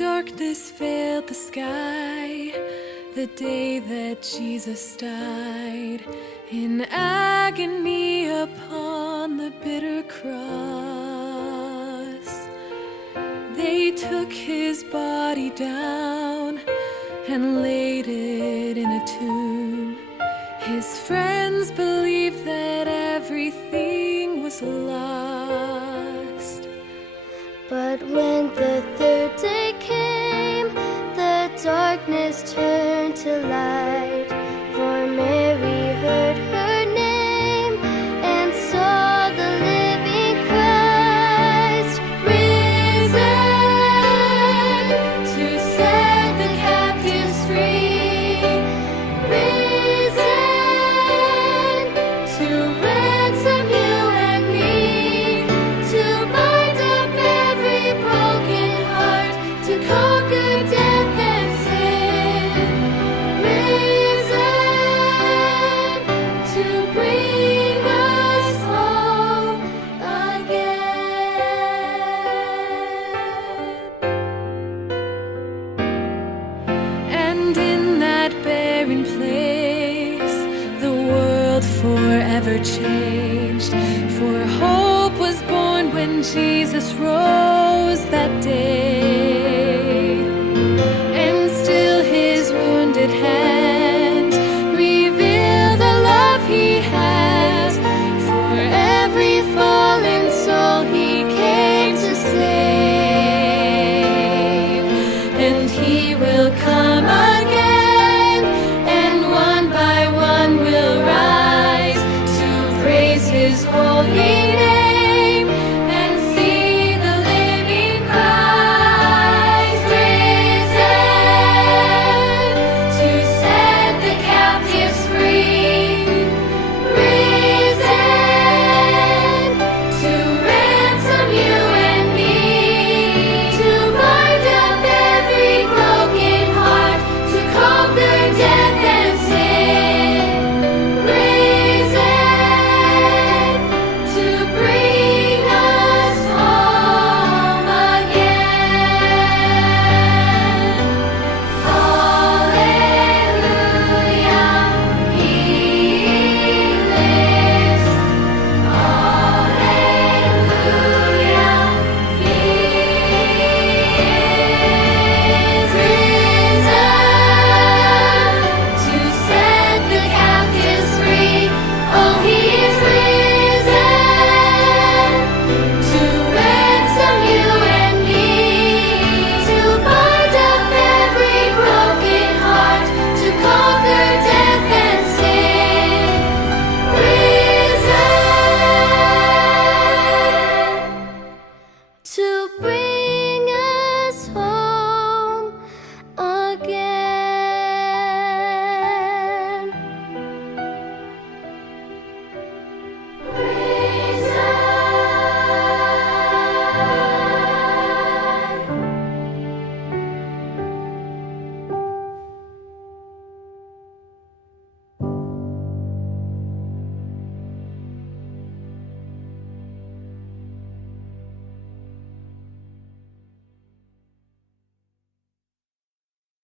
darkness veiled the sky, the day that Jesus died in agony upon the bitter cross. They took his body down and laid it in a tomb. His friends believed that everything was lost. But when the third day came, the darkness turned to light. For Mary heard her name and saw the living Christ risen to set the captives free. Risen to ransom you and me, to bind up every broken heart, to conquer death and sin. Risen to bring us home again. And in that barren place, the world forever changed. For hope was born when Jesus rose that day. And still his wounded hands reveal the love he has for every fallen soul he came to save. And he